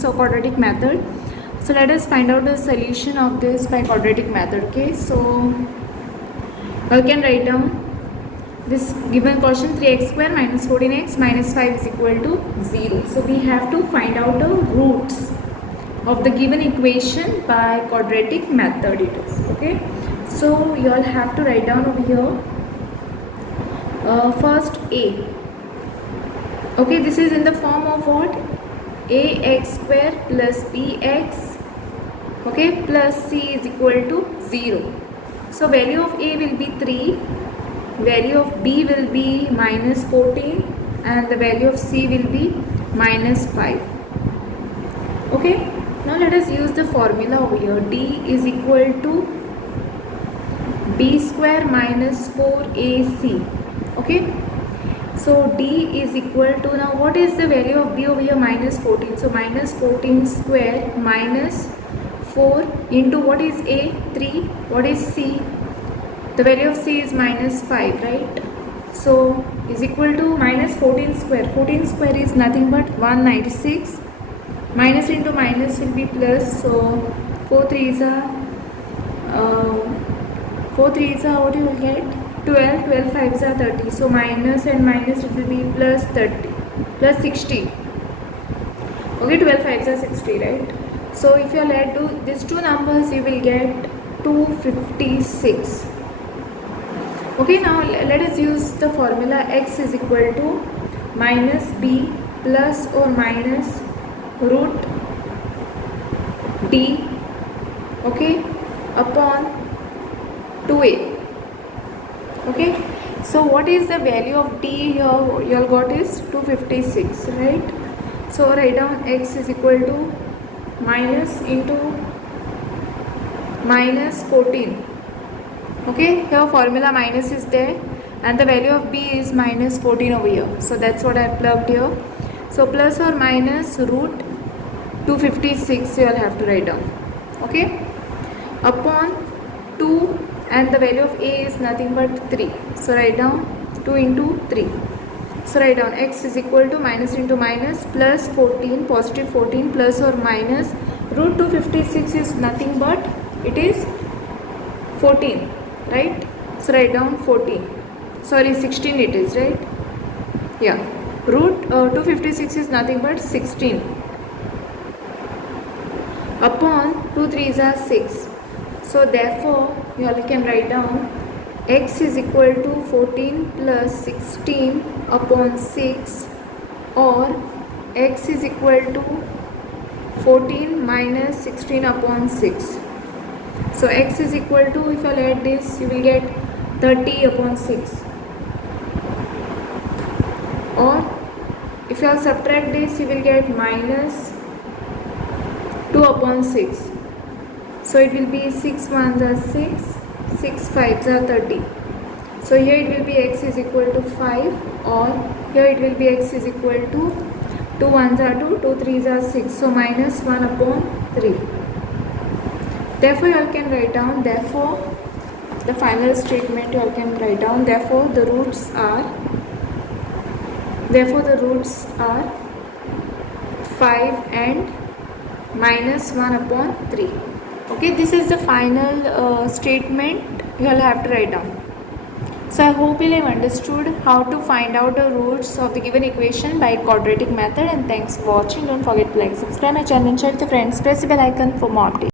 so quadratic method. So let us find out the solution of this by quadratic method. Okay, so you can write down this given question: 3x square minus 14x minus 5 is equal to 0. So we have to find out the roots of the given equation by quadratic method it is. Okay, so you all have to write down over here first a. Okay, this is in the form of what? Ax square plus bx, okay, plus c is equal to 0. So value of a will be 3, value of b will be minus 14, and the value of c will be minus 5. Okay, now let us use the formula over here. D is equal to b square minus 4ac. Okay, so d is equal to, now what is the value of b over here? Minus 14. So minus 14 square minus 4 into what is a? 3. What is c? The value of c is minus 5, right? So is equal to minus 14 square. 14 square is nothing but 196. Minus into minus will be plus. So 4 3s are what you will get? 12. 12 5s are 30. So minus and minus it will be plus 30. Plus 60. Okay, 12 5s are 60, right? So if you add to these two numbers, you will get 256. Okay, now let us use the formula x is equal to minus b plus or minus root d, okay, upon 2a. Okay, so what is the value of d here? You all got is 256, right? So write down x is equal to minus into minus 14. Okay, here formula minus is there and the value of b is minus 14 over here. So that's what I have plugged here. So plus or minus root 256 you all have to write down. Okay, upon 2, and the value of a is nothing but 3. So write down 2 into 3. So write down x is equal to minus into minus plus 14, positive 14 plus or minus root 256 is nothing but it is 14, right? So write down 14. Sorry, 16 it is, right? Yeah. Root 256 is nothing but 16. Upon 2 3s are 6. So therefore, you all can write down x is equal to 14 plus 16 upon 6, or x is equal to 14 minus 16 upon 6. So x is equal to, if I add this, you will get 30 upon 6. Or if you subtract this, you will get minus 2 upon 6. So it will be 6 1s are 6, 6 5s are 30. So here it will be x is equal to 5, or here it will be x is equal to 2 1s are 2, 2 3s are 6. So minus 1 upon 3. Therefore you all can write down, therefore the final statement you all can write down, therefore the roots are 5 and minus 1 upon 3. Okay, this is the final statement you all have to write down. So I hope you have understood how to find out the roots of the given equation by quadratic method, and thanks for watching. Don't forget to like, subscribe my channel and share with your friends. Press the bell icon for more updates.